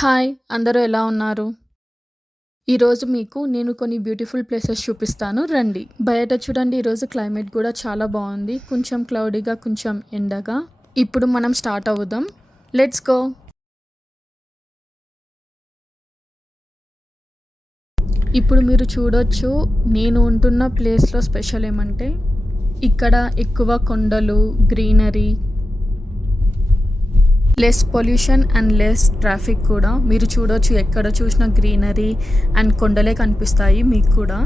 Hi అందరూ ఎలా ఉన్నారు? ఈరోజు మీకు నేను కొన్ని బ్యూటిఫుల్ ప్లేసెస్ చూపిస్తాను. రండి. బయట చూడండి ఈరోజు క్లైమేట్ కూడా చాలా బాగుంది. కొంచెం క్లౌడీగా కొంచెం ఎండగా. ఇప్పుడు మనం స్టార్ట్ అవుదాం. లెట్స్ గో ఇప్పుడు మీరు చూడొచ్చు నేను ఉంటున్న ప్లేస్లో స్పెషల్ ఏమంటే ఇక్కడ ఎక్కువ కొండలు greenery less pollution and less traffic కూడా. మీరు చూడొచ్చు ఎక్కడ చూసిన గ్రీనరీ అండ్ కొండలే కనిపిస్తాయి మీకు కూడా.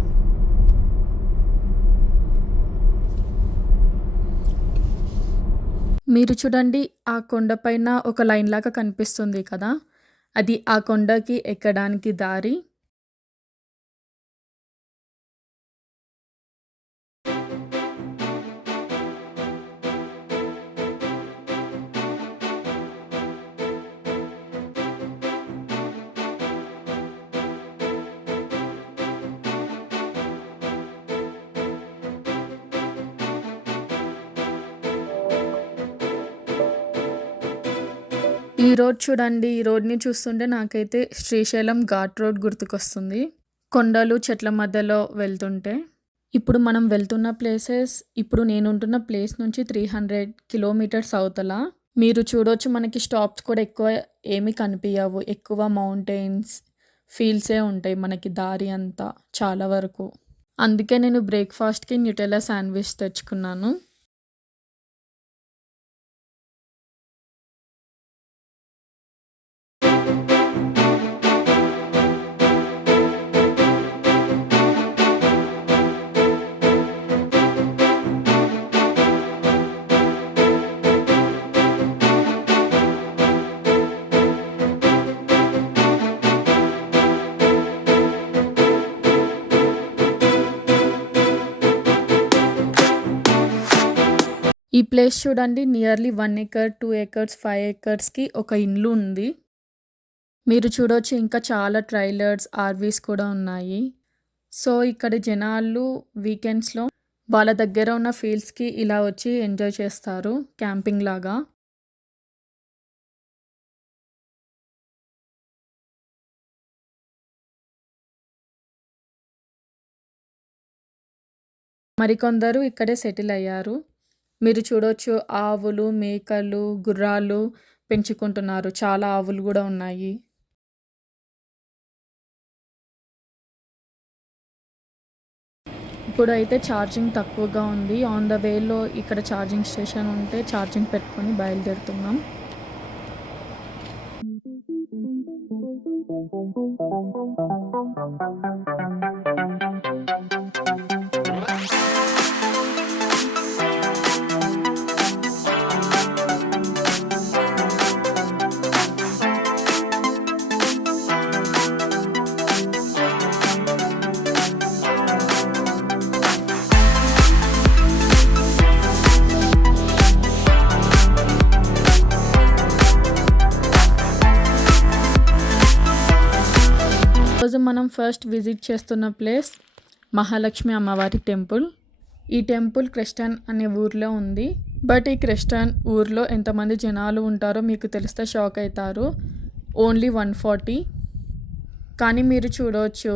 మీరు చూడండి ఆ కొండపైన ఒక లైన్ లాగా కనిపిస్తుంది కదా. అది ఆ కొండకి ఎక్కడానికి దారి. ఈ రోడ్ చూడండి ఈ రోడ్ని చూస్తుంటే నాకైతే శ్రీశైలం ఘాట్ రోడ్ గుర్తుకొస్తుంది. కొండలు చెట్ల మధ్యలో వెళ్తుంటే. ఇప్పుడు మనం వెళ్తున్న ప్లేసెస్ ఇప్పుడు నేను ఉంటున్న ప్లేస్ నుంచి త్రీ హండ్రెడ్ కిలోమీటర్స్ అవతల. మీరు చూడొచ్చు మనకి స్టాప్స్ కూడా ఎక్కువ ఏమీ కనిపించవు ఎక్కువ మౌంటైన్స్ ఫీల్సే ఉంటాయి మనకి దారి అంతా చాలా వరకు. అందుకే నేను బ్రేక్ఫాస్ట్కి న్యూటెలా శాండ్విచ్ తెచ్చుకున్నాను. ఈ ప్లేస్ చూడండి nearly one acre two acres five ఎకర్స్కి ఒక ఇల్లు ఉంది. మీరు చూడవచ్చు ఇంకా చాలా ట్రైలర్స్ ఆర్వీస్ కూడా ఉన్నాయి. సో ఇక్కడ జనాలు వీకెండ్స్లో వాళ్ళ దగ్గర ఉన్న ఫీల్డ్స్కి ఇలా వచ్చి ఎంజాయ్ చేస్తారు క్యాంపింగ్ లాగా. మరికొందరు ఇక్కడే సెటిల్ అయ్యారు. మీరు చూడవచ్చు ఆవులు మేకలు గుర్రాలు పెంచుకుంటున్నారు. చాలా ఆవులు కూడా ఉన్నాయి. ఇప్పుడు అయితే ఛార్జింగ్ తక్కువగా ఉంది. ఆన్ ద వేలో ఇక్కడ ఛార్జింగ్ స్టేషన్ ఉంటే ఛార్జింగ్ పెట్టుకొని బయలుదేరుతున్నాం. ఈరోజు మనం ఫస్ట్ విజిట్ చేస్తున్న ప్లేస్ మహాలక్ష్మి అమ్మవారి టెంపుల్. ఈ టెంపుల్ క్రిస్టన్ అనే ఊర్లో ఉంది. బట్ ఈ క్రిస్టన్ ఊర్లో ఎంతమంది జనాలు ఉంటారో మీకు తెలిస్తే షాక్ అవుతారు. Only one forty. కానీ మీరు చూడవచ్చు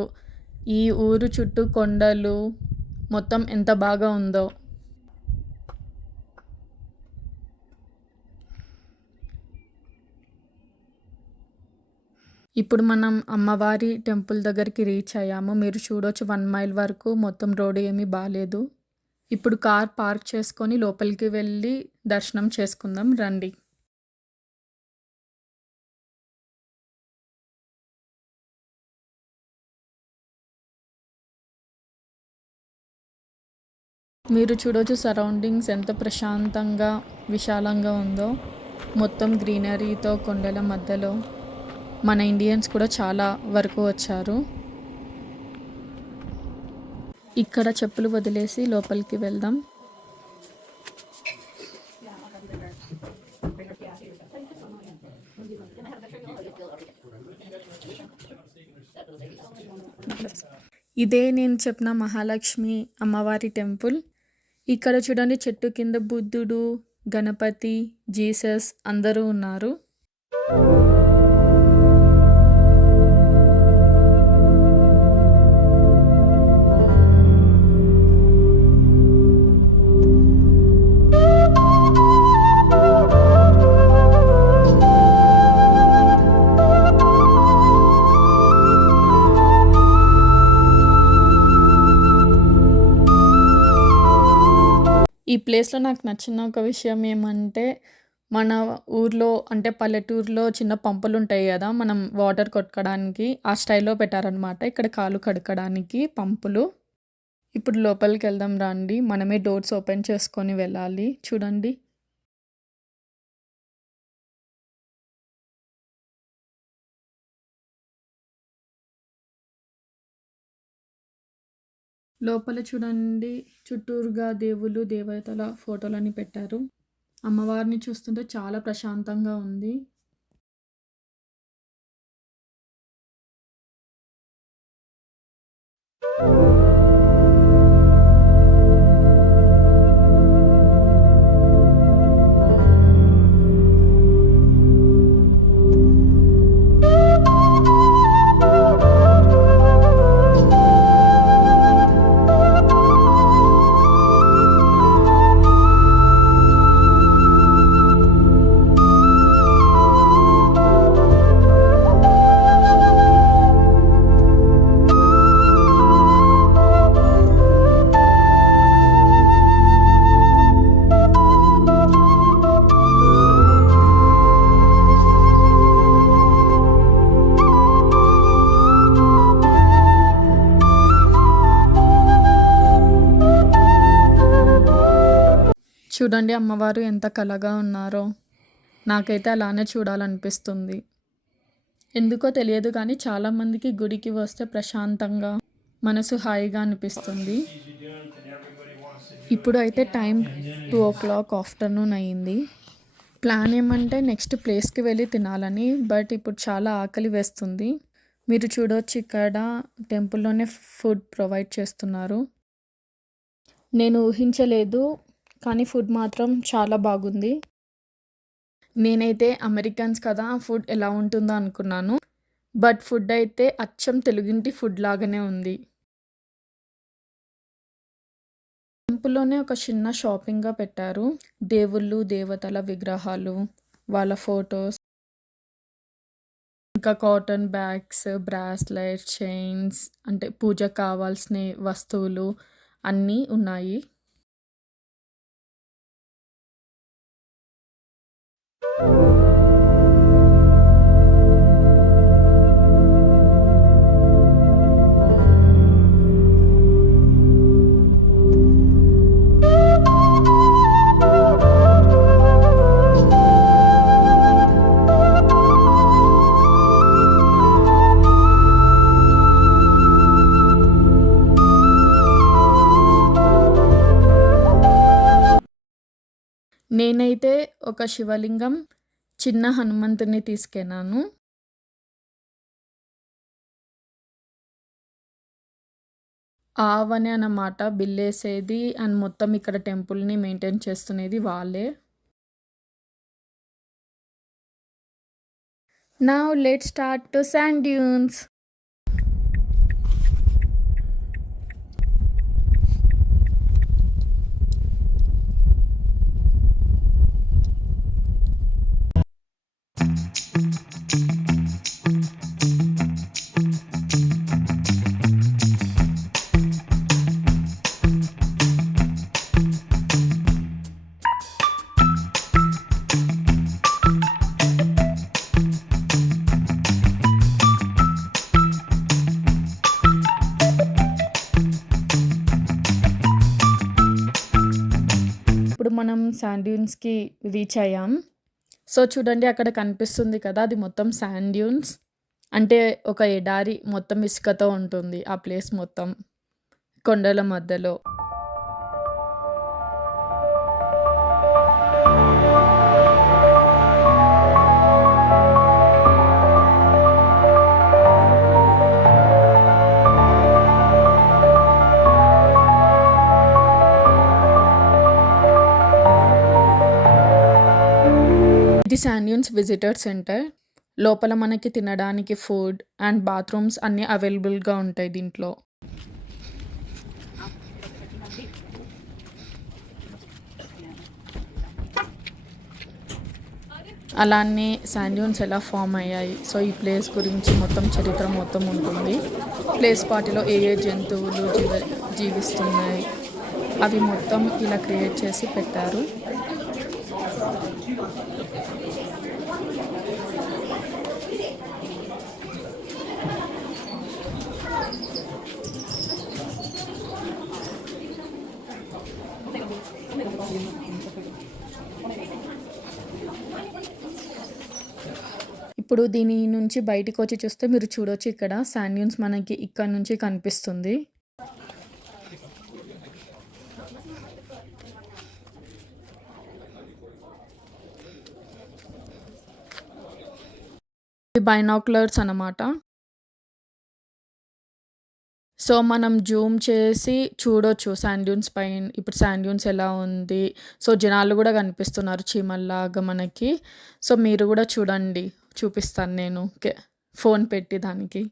ఈ ఊరు చుట్టూ కొండలు మొత్తం ఎంత బాగా ఉందో. ఇప్పుడు మనం అమ్మవారి టెంపుల్ దగ్గరికి రీచ్ అయ్యాము. మీరు చూడొచ్చు వన్ మైల్ వరకు మొత్తం రోడ్ ఏమీ బాగాలేదు ఇప్పుడు కార్ పార్క్ చేసుకొని లోపలికి వెళ్ళి దర్శనం చేసుకుందాం. రండి. మీరు చూడొచ్చు సరౌండింగ్స్ ఎంత ప్రశాంతంగా విశాలంగా ఉందో. మొత్తం గ్రీనరీతో కొండల మధ్యలో. మన ఇండియన్స్ కూడా చాలా వరకు వచ్చారు. ఇక్కడ చెప్పులు వదిలేసి లోపలికి వెళ్దాం. ఇదే నేను చెప్పిన మహాలక్ష్మి అమ్మవారి టెంపుల్. ఇక్కడ చూడండి చెట్టు కింద బుద్ధుడు గణపతి జీసస్ అందరూ ఉన్నారు. ప్లేస్‌లో నాకు నచ్చిన ఒక విషయం ఏమంటే, మన ఊర్లో అంటే పల్లెటూరులో చిన్న పంపులు ఉంటాయి కదా మనం వాటర్ కొట్టుకోవడానికి ఆ స్టైల్‌లో పెట్టారనమాట. ఇక్కడ కాలు కడకడానికి పంపులు. ఇప్పుడు లోపలికి వెళ్దాం రండి. మనమే డోర్స్ ఓపెన్ చేసుకొని వెళ్ళాలి. చూడండి. లోపల చూడండి చుట్టూరుగా దేవుళ్ళు, దేవతల ఫోటోలని పెట్టారు. అమ్మవారిని చూస్తుంటే చాలా ప్రశాంతంగా ఉంది. చూడండి అమ్మవారు ఎంత కలగా ఉన్నారో. నాకైతే అలానే చూడాలనిపిస్తుంది. ఎందుకో తెలియదు కానీ చాలామందికి గుడికి వస్తే ప్రశాంతంగా, మనసు హాయిగా అనిపిస్తుంది. ఇప్పుడు అయితే టైం 2:00 ఆఫ్టర్‌నూన్ అయింది. ప్లాన్ ఏమంటే నెక్స్ట్ ప్లేస్‌కి వెళ్ళి తినాలని. బట్ ఇప్పుడు చాలా ఆకలి వేస్తుంది. మీరు చూడవచ్చు ఇక్కడ టెంపుల్‌లోనే ఫుడ్ ప్రొవైడ్ చేస్తున్నారు. నేను ఊహించలేదు. కానీ ఫుడ్ మాత్రం చాలా బాగుంది. నేనైతే అమెరికన్స్ కదా! ఫుడ్ ఎలా ఉంటుందో అనుకున్నాను. బట్ ఫుడ్ అయితే అచ్చం తెలుగింటి ఫుడ్ లాగానే ఉంది. టెంపుల్‌లోనే ఒక చిన్న షాపింగ్‌గా పెట్టారు. దేవుళ్ళు, దేవతల విగ్రహాలు, వాళ్ళ ఫోటోస్ ఇంకా కాటన్ బ్యాగ్స్, బ్రాస్లెట్స్, చైన్స్ అంటే పూజకు కావాల్సిన వస్తువులు అన్నీ ఉన్నాయి. నేనైతే ఒక శివలింగం, చిన్న హనుమంతుడిని తీసుకెళ్ళాను. ఆవని అన్నమాట బిల్లేసేది అండ్ మొత్తం ఇక్కడ టెంపుల్‌ని మెయింటైన్ చేస్తునేది వాళ్ళే. Now let start to sand dunes. Sand డ్యూన్స్‌కి reach అయ్యాం. సో చూడండి అక్కడ కనిపిస్తుంది కదా! అది మొత్తం శాండ్ డ్యూన్స్. అంటే ఒక ఎడారి మొత్తం ఇసుకతో ఉంటుంది ఆ ప్లేస్ మొత్తం. కొండల మధ్యలో. Sand dunes visitor centre. లోపల మనకి తినడానికి ఫుడ్ అండ్ బాత్రూమ్స్ అన్నీ అవైలబుల్‌గా ఉంటాయి దీంట్లో. అలానే సాండ్ ఎలా ఫార్మ్ అయ్యాయి. సో ఈ ప్లేస్ గురించి మొత్తం చరిత్ర మొత్తం ఉంటుంది. ప్లేస్ వాటిలో ఏ ఏ జంతువులు జీవ జీవిస్తున్నాయి. అవి మొత్తం ఇలా క్రియేట్ చేసి పెట్టారు ఇప్పుడు దీని నుంచి బయటికి వచ్చి చూస్తే మీరు చూడొచ్చు ఇక్కడ. శాండ్యూన్స్ మనకి ఇక్కడ నుంచి కనిపిస్తుంది. బైనాక్యులర్స్ అన్నమాట. సో మనం జూమ్ చేసి చూడొచ్చు శాండ్యూన్స్ పైన. ఇప్పుడు శాండ్యూన్స్ ఎలా ఉంది? సో జనాలు కూడా కనిపిస్తున్నారు చీమల్లాగా మనకి. సో మీరు కూడా చూడండి. చూపిస్తాను నేను. ఫోన్ పెట్టి దానికి.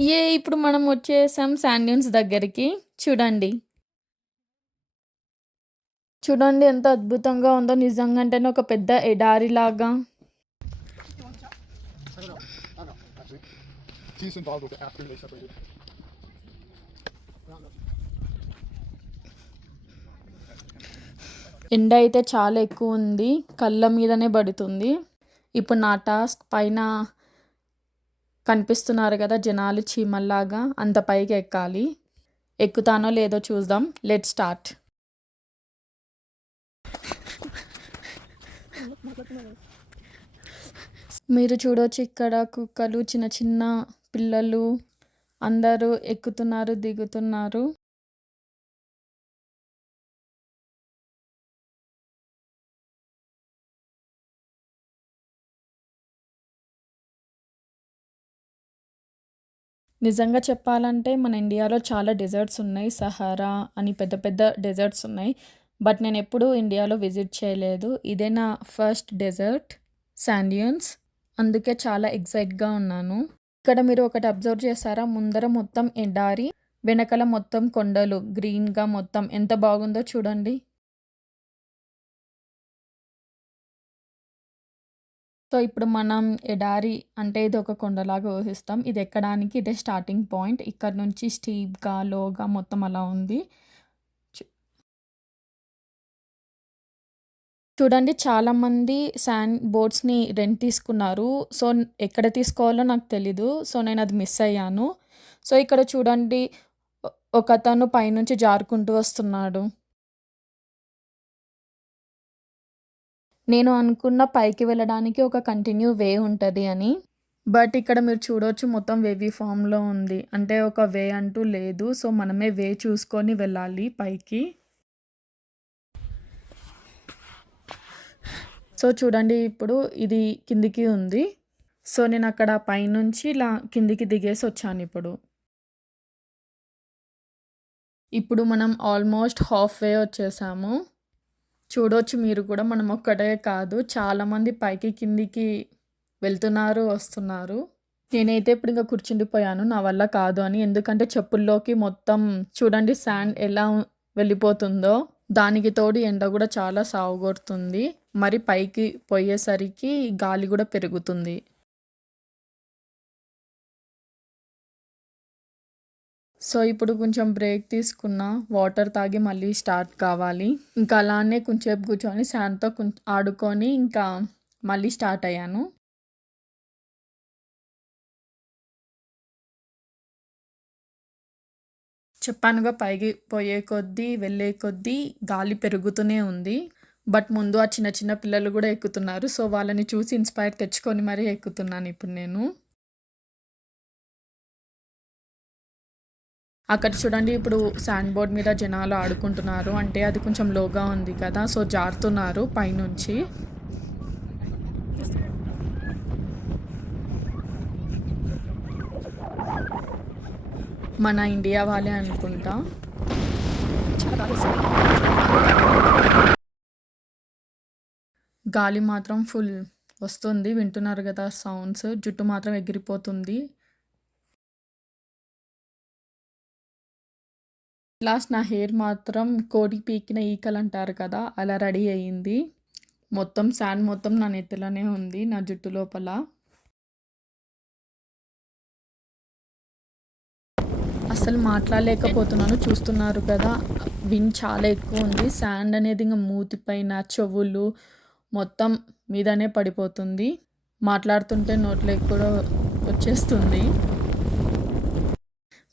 ఏ ఇప్పుడు మనం వచ్చేసాం శాండ్యూన్స్ దగ్గరికి. చూడండి. చూడండి ఎంత అద్భుతంగా ఉందో. నిజంగా అంటేనే ఒక పెద్ద ఎడారి లాగా ఎండ అయితే చాలా ఎక్కువ ఉంది. కళ్ళ మీదనే పడుతుంది. ఇప్పుడు నా టాస్క్ పైన కనిపిస్తున్నారు కదా జనాలు చీమల్లాగా. అంత పైకి ఎక్కాలి. ఎక్కుతానో లేదో చూద్దాం. Let start. మీరు చూడొచ్చు ఇక్కడ కుక్కలు చిన్న చిన్న పిల్లలు అందరూ ఎక్కుతున్నారు దిగుతున్నారు. నిజంగా చెప్పాలంటే మన ఇండియాలో చాలా డెజర్ట్స్ ఉన్నాయి సహారా అని పెద్ద పెద్ద డెజర్ట్స్ ఉన్నాయి. బట్ నేను ఎప్పుడూ ఇండియాలో విజిట్ చేయలేదు. ఇదే నా ఫస్ట్ డెజర్ట్ శాండియన్స్ అందుకే చాలా ఎక్సైట్గా ఉన్నాను. ఇక్కడ మీరు ఒకటి అబ్జర్వ్ చేస్తారా ముందర మొత్తం ఎడారి వెనకల మొత్తం కొండలు గ్రీన్గా మొత్తం ఎంత బాగుందో చూడండి. సో ఇప్పుడు మనం ఎడారి అంటే ఇది ఒక కొండలాగా ఊహిస్తాం. ఇది ఎక్కడానికి ఇదే స్టార్టింగ్ పాయింట్. ఇక్కడ నుంచి స్టీప్గా లోగా మొత్తం అలా ఉంది. చూడండి చాలామంది శాండ్ బోర్డ్స్ని రెంట్ తీసుకున్నారు. సో ఎక్కడ తీసుకోవాలో నాకు తెలీదు. సో నేను అది మిస్ అయ్యాను. సో ఇక్కడ చూడండి ఒక అతను పైనుంచి జారుకుంటూ వస్తున్నాడు. నేను అనుకున్న పైకి వెళ్ళడానికి ఒక కంటిన్యూ వే ఉంటుంది అని. బట్ ఇక్కడ మీరు చూడవచ్చు మొత్తం వేవీ ఫామ్లో ఉంది. అంటే ఒక వే అంటూ లేదు. సో మనమే వే చూసుకొని వెళ్ళాలి పైకి. సో చూడండి ఇప్పుడు ఇది కిందికి ఉంది. సో నేను అక్కడ పైనుంచి ఇలా కిందికి దిగేసి వచ్చాను ఇప్పుడు. ఇప్పుడు మనం ఆల్మోస్ట్ హాఫ్ వే వచ్చేసాము. చూడవచ్చు మీరు కూడా మనం ఒక్కటే కాదు చాలామంది పైకి కిందికి వెళ్తున్నారు వస్తున్నారు. నేనైతే ఇప్పుడు ఇంకా కూర్చుండిపోయాను నా వల్ల కాదు అని. ఎందుకంటే చెప్పుల్లోకి మొత్తం చూడండి శాండ్ ఎలా వెళ్ళిపోతుందో దానికి తోడు ఎండ కూడా చాలా సాగుగొడుతుంది మరి పైకి పోయేసరికి గాలి కూడా పెరుగుతుంది. సో ఇప్పుడు కొంచెం బ్రేక్ తీసుకున్న వాటర్ తాగి మళ్ళీ స్టార్ట్ కావాలి. ఇంకా అలానే కొంచెంసేపు కూర్చొని శాండ్తో కొంచెం ఆడుకొని ఇంకా మళ్ళీ స్టార్ట్ అయ్యాను. చెప్పానుగా పైకి పోయే కొద్దీ వెళ్ళే కొద్దీ గాలి పెరుగుతూనే ఉంది. బట్ ముందు ఆ చిన్న చిన్న పిల్లలు కూడా ఎక్కుతున్నారు. సో వాళ్ళని చూసి ఇన్స్పైర్ తెచ్చుకొని మరీ ఎక్కుతున్నాను ఇప్పుడు నేను. అక్కడ చూడండి ఇప్పుడు శాండ్ బోర్డ్ మీద జనాలు ఆడుకుంటున్నారు. అంటే అది కొంచెం లోగా ఉంది కదా సో జారుతున్నారు పైనుంచి. మన ఇండియా వాళ్ళే అనుకుంటా. గాలి మాత్రం ఫుల్ వస్తుంది. వింటున్నారు కదా సౌండ్స్ జుట్టు మాత్రం ఎగిరిపోతుంది. లాస్ట్ నా హెయిర్ మాత్రం కోడి పీకిన ఈకలు అంటారు కదా అలా రెడీ అయ్యింది మొత్తం శాండ్ మొత్తం నా నెత్తిలోనే ఉంది నా జుట్టు లోపల. అసలు మాట్లాడలేకపోతున్నాను చూస్తున్నారు కదా. విన్ చాలా ఎక్కువ ఉంది. శాండ్ అనేది ఇంకా మూతి పైన చెవులు మొత్తం మీదనే పడిపోతుంది. మాట్లాడుతుంటే నోట్లోకి కూడా వచ్చేస్తుంది.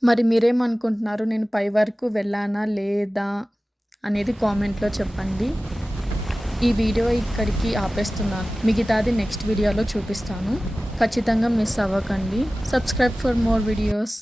మరి మీరేమనుకుంటున్నారు? నేను పై వరకు వెళ్ళానా? లేదా? అనేది కామెంట్లో చెప్పండి. ఈ వీడియో ఇక్కడికి ఆపేస్తున్నాను మిగతాది నెక్స్ట్ వీడియోలో చూపిస్తాను. ఖచ్చితంగా మిస్ అవ్వకండి. Subscribe for more videos.